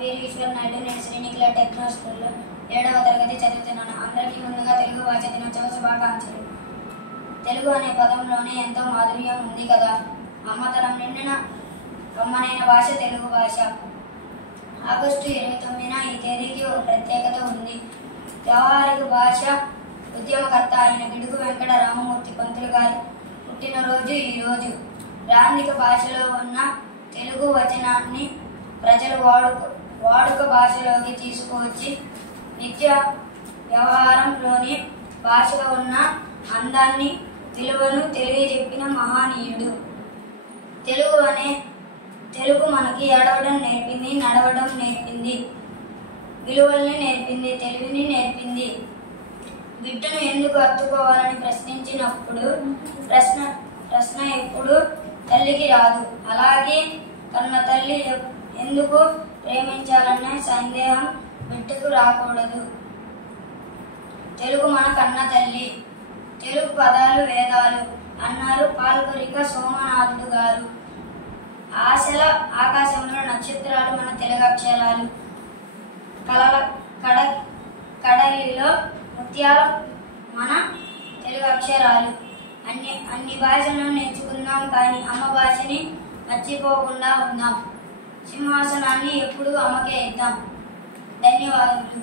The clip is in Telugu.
పేరు ఈశ్వర్ నాయుడు. నేను శ్రీనిఖిల టెక్నో స్కూల్లో 7వ తరగతి చదువుతున్నాను. అందరికీ ముందుగా తెలుగు భాష దినోత్సవ శుభాకాంక్షలు. తెలుగు అనే పదంలోనే ఎంతో మాధుర్యం ఉంది కదా. అమ్మతనం నిండిన కమ్మనైన భాష తెలుగు భాష. ఆగస్టు 29న ఈ తేదీకి ఒక ప్రత్యేకత ఉంది. వ్యవహారిక భాష ఉద్యమకర్త అయిన గిడుగు వెంకట రామమూర్తి పంతులు గారి పుట్టినరోజు ఈరోజు. గ్రాంధిక భాషలో ఉన్న తెలుగు వచనాన్ని ప్రజలు వాడుక భాషలోకి తీసుకువచ్చి నిత్య వ్యవహారంలోని భాషలో ఉన్న అందాన్ని విలువను తెలియజెప్పిన మహానీయుడు. తెలుగు మనకి ఏడవడం నేర్పింది, నడవడం నేర్పింది, విలువల్ని నేర్పింది, తెలివిని నేర్పింది. బిడ్డను ఎందుకు హత్తుకోవాలని ప్రశ్నించినప్పుడు ప్రశ్న ఎప్పుడు తల్లికి రాదు. అలాగే కన్న తల్లి ఎందుకు ప్రేమించాలనే సందేహం బిడ్డకు రాకూడదు. తెలుగు మన కన్న తల్లి. తెలుగు పదాలు వేదాలు అన్నారు పాల్గొరిక సోమనాథుడు గారు. ఆశల ఆకాశంలో నక్షత్రాలు మన తెలుగు అక్షరాలు. కడలిలో ముత్యాలు మన తెలుగు అక్షరాలు. అన్ని భాషలను నేర్చుకుందాం, కానీ అమ్మ భాషని మర్చిపోకుండా ఉందాం. సింహాసనాన్ని ఎప్పుడు అమ్మకే ఇద్దాం. ధన్యవాదములు.